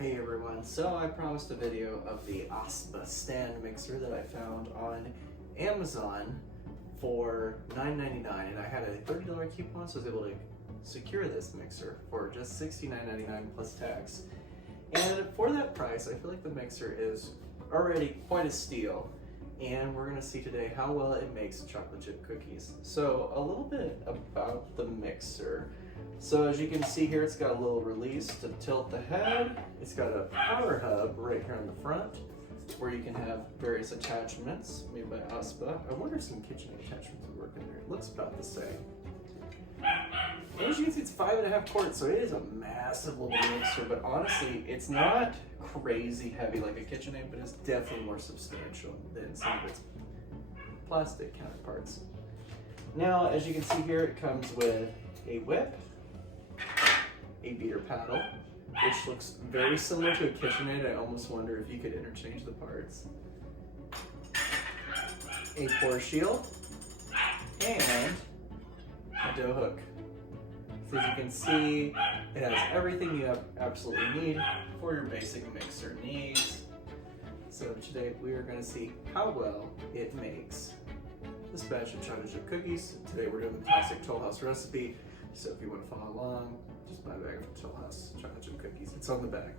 Hey everyone, so I promised a video of the OSTBA stand mixer that I found on Amazon for $9.99, and I had a $30 coupon, so I was able to secure this mixer for just $69.99 plus tax. And for that price, I feel like the mixer is already quite a steal, and we're going to see today how well it makes chocolate chip cookies. So a little bit about the mixer. So as you can see here, it's got a little release to tilt the head. It's got a power hub right here on the front where you can have various attachments made by OSTBA. I wonder if some Kitchenaid attachments would work in there. It looks about the same. And as you can see, it's 5.5 quarts, so it is a massive little mixer, but honestly, it's not crazy heavy like a Kitchenaid, but it's definitely more substantial than some of its plastic counterparts. Now, as you can see here, it comes with a whip, a beater paddle, which looks very similar to a Kitchenaid. I almost wonder if you could interchange the parts. A pour shield, and a dough hook. So as you can see, it has everything you absolutely need for your basic mixer needs. So today we are going to see how well it makes this batch of chocolate chip cookies. Today we're doing the classic Toll House recipe. So if you want to follow along, just buy a bag of Toll House chocolate chip cookies. It's on the bag.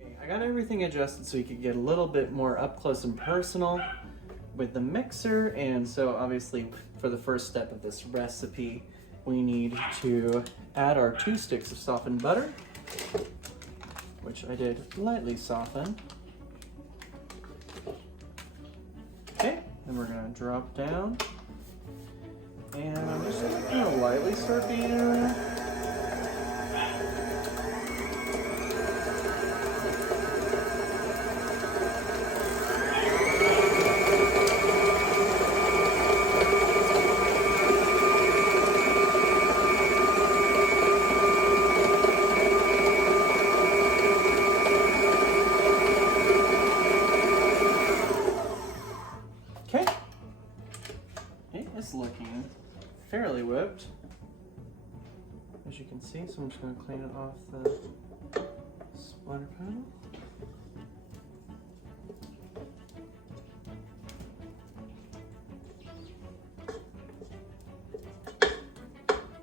Okay, I got everything adjusted so you could get a little bit more up close and personal with the mixer. And so obviously for the first step of this recipe, we need to add our 2 sticks of softened butter, which I did lightly soften. Okay, then we're gonna drop down. And I'm just gonna lightly start beating it around. Okay, it is looking fairly whipped, as you can see, so I'm just going to clean it off the splatter panel.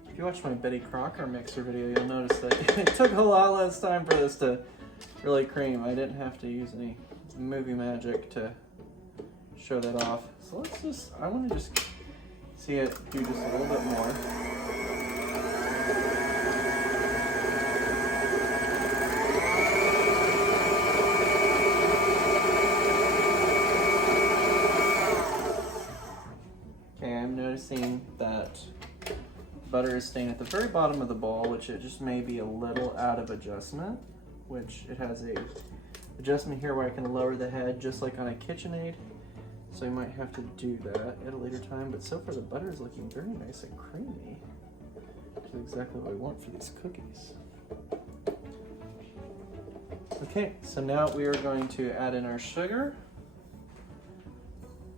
If you watch my Betty Crocker mixer video, you'll notice that it took a lot less time for this to really cream. I didn't have to use any movie magic to show that off. So I want to just see it do just a little bit more. Okay, I'm noticing that butter is staying at the very bottom of the bowl, which it just may be a little out of adjustment, which it has a adjustment here where I can lower the head just like on a Kitchenaid. So I might have to do that at a later time, but so far the butter is looking very nice and creamy, which is exactly what I want for these cookies. Okay, so now we are going to add in our sugar.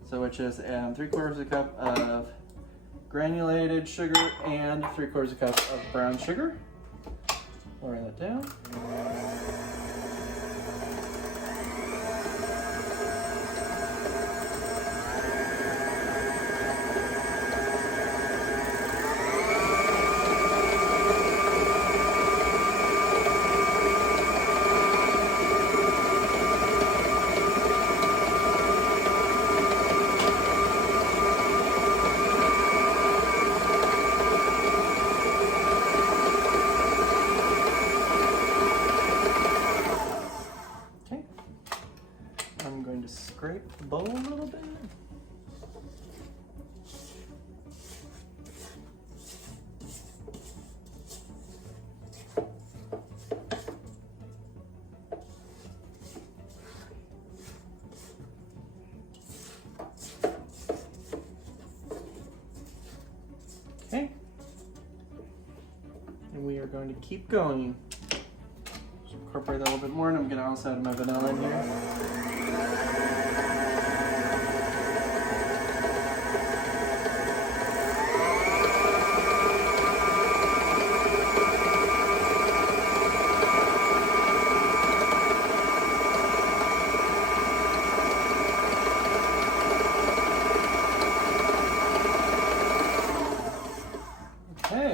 So which is 3/4 cup of granulated sugar and 3/4 cup of brown sugar. Lower that down. I'm going to scrape the bowl a little bit. Okay. And we are going to keep going. Just incorporate that a little bit more, and I'm going to also add my vanilla in here.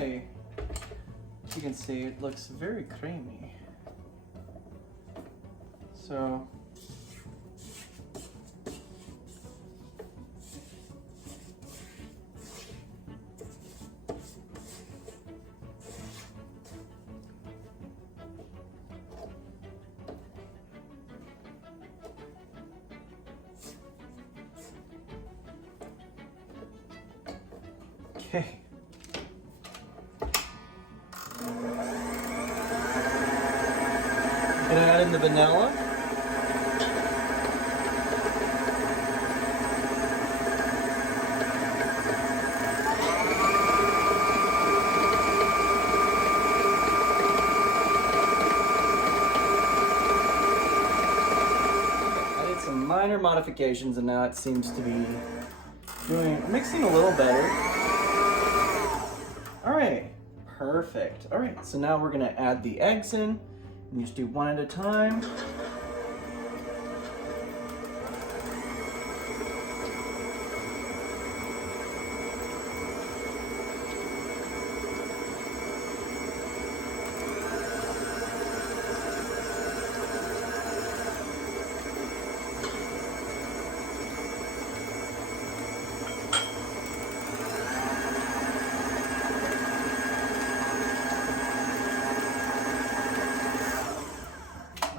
Okay, as you can see, it looks very creamy. So, okay. Gonna add in the vanilla. I did some minor modifications and now it seems to be mixing a little better. All right, perfect. All right, so now we're gonna add the eggs in. And you just do one at a time.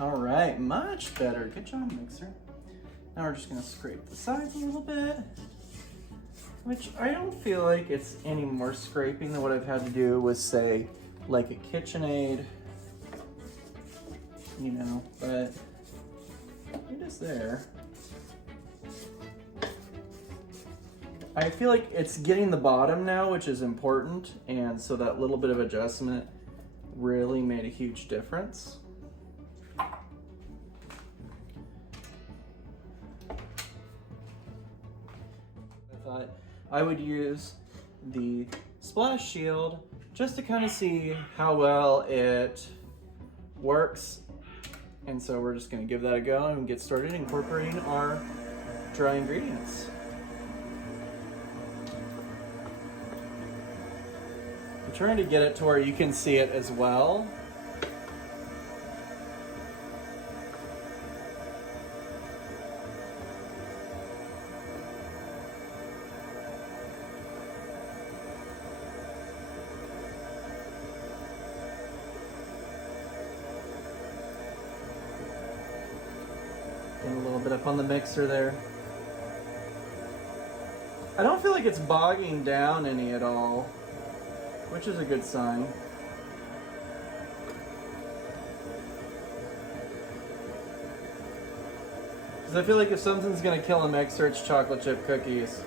All right, much better. Good job, mixer. Now we're just gonna scrape the sides a little bit, which I don't feel like it's any more scraping than what I've had to do with, say, like a Kitchenaid, you know, but it is there. I feel like it's getting the bottom now, which is important, and so that little bit of adjustment really made a huge difference. I would use the splash shield just to kind of see how well it works. And so we're just going to give that a go and get started incorporating our dry ingredients. I'm trying to get it to where you can see it as well. Getting a little bit up on the mixer there. I don't feel like it's bogging down any at all, which is a good sign. Because I feel like if something's gonna kill a mixer, it's chocolate chip cookies.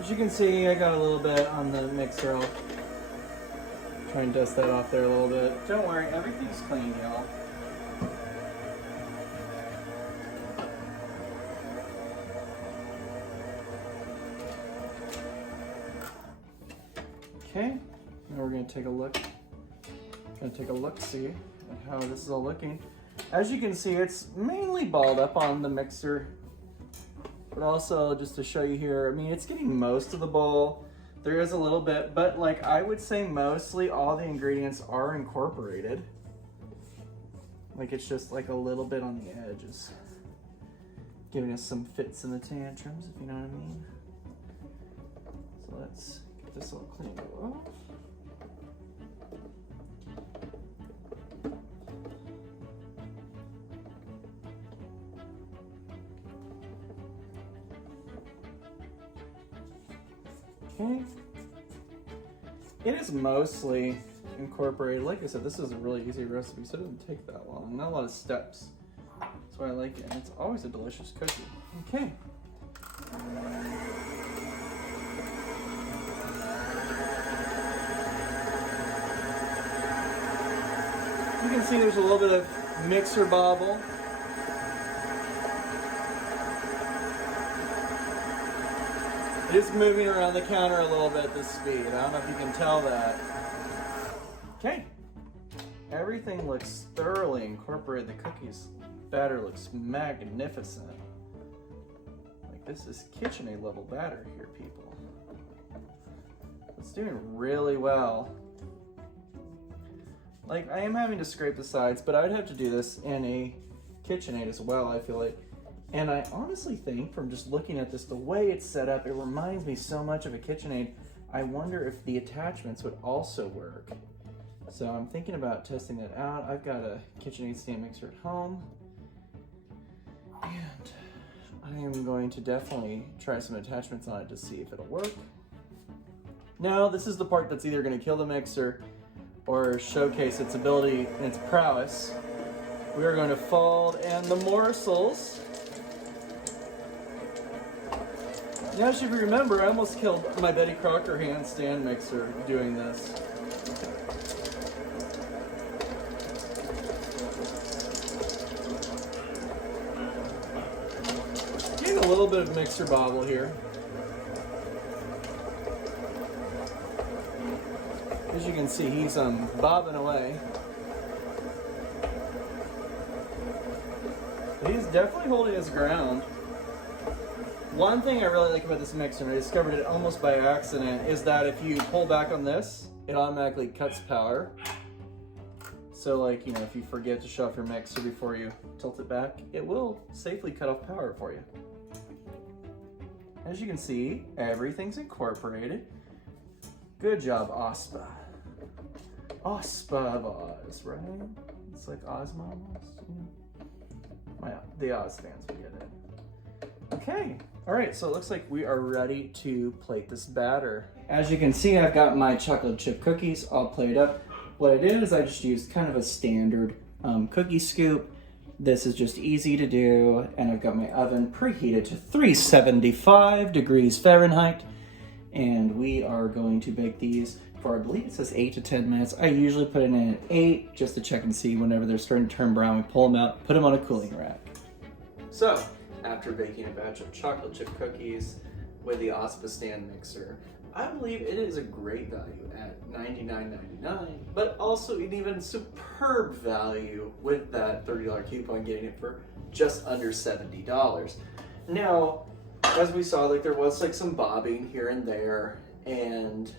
As you can see, I got a little bit on the mixer. I'll try and dust that off there a little bit. Don't worry, everything's clean, y'all. Okay, now we're gonna take a look. See at how this is all looking. As you can see, it's mainly balled up on the mixer. But also, just to show you here, I mean, it's getting most of the bowl. There is a little bit, but like I would say mostly all the ingredients are incorporated. Like it's just like a little bit on the edges, giving us some fits in the tantrums, if you know what I mean. So let's get this all cleaned off. Okay. It is mostly incorporated. Like I said, this is a really easy recipe, so it doesn't take that long. Not a lot of steps. That's why I like it. And it's always a delicious cookie. Okay. can see, there's a little bit of mixer bobble. It is moving around the counter a little bit at this speed. I don't know if you can tell that. Okay. Everything looks thoroughly incorporated. The cookies batter looks magnificent. Like, this is Kitchenaid level batter here, people. It's doing really well. Like, I am having to scrape the sides, but I'd have to do this in a Kitchenaid as well, I feel like. And I honestly think, from just looking at this, the way it's set up, it reminds me so much of a Kitchenaid. I wonder if the attachments would also work. So I'm thinking about testing that out. I've got a Kitchenaid stand mixer at home, and I am going to definitely try some attachments on it to see if it'll work. Now, this is the part that's either going to kill the mixer or showcase its ability and its prowess. We are going to fold and the morsels. Now, as you remember, I almost killed my Betty Crocker hand stand mixer doing this. Getting a little bit of mixer bobble here. As you can see, he's bobbing away. He's definitely holding his ground. One thing I really like about this mixer, and I discovered it almost by accident, is that if you pull back on this, it automatically cuts power. So, like, you know, if you forget to shut off your mixer before you tilt it back, it will safely cut off power for you. As you can see, everything's incorporated. Good job, OSTBA. OSTBA of Oz, right? It's like Ozma almost. Yeah. The Oz fans will get it. Okay. All right, so it looks like we are ready to plate this batter. As you can see, I've got my chocolate chip cookies all plated up. What I did is I just used kind of a standard cookie scoop. This is just easy to do, and I've got my oven preheated to 375 degrees Fahrenheit, and we are going to bake these for, I believe it says 8 to 10 minutes. I usually put it in at 8 just to check and see. Whenever they're starting to turn brown, we pull them out, put them on a cooling rack. So, after baking a batch of chocolate chip cookies with the OSTBA stand mixer, I believe it is a great value at $99.99, but also an even superb value with that $30 coupon, getting it for just under $70. Now, as we saw, like, there was like some bobbing here and there, and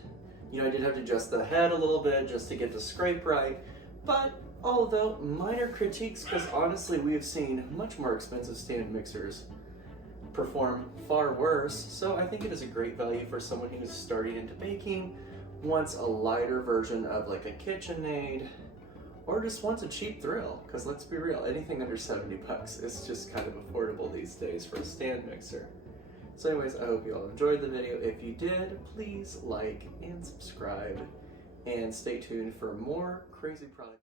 you know, I did have to adjust the head a little bit just to get the scrape right, but although minor critiques, because honestly we have seen much more expensive stand mixers perform far worse, so I think it is a great value for someone who is starting into baking, wants a lighter version of like a Kitchenaid, or just wants a cheap thrill, because let's be real, anything under 70 bucks is just kind of affordable these days for a stand mixer. So anyways, I hope you all enjoyed the video. If you did, please like and subscribe, and stay tuned for more crazy products.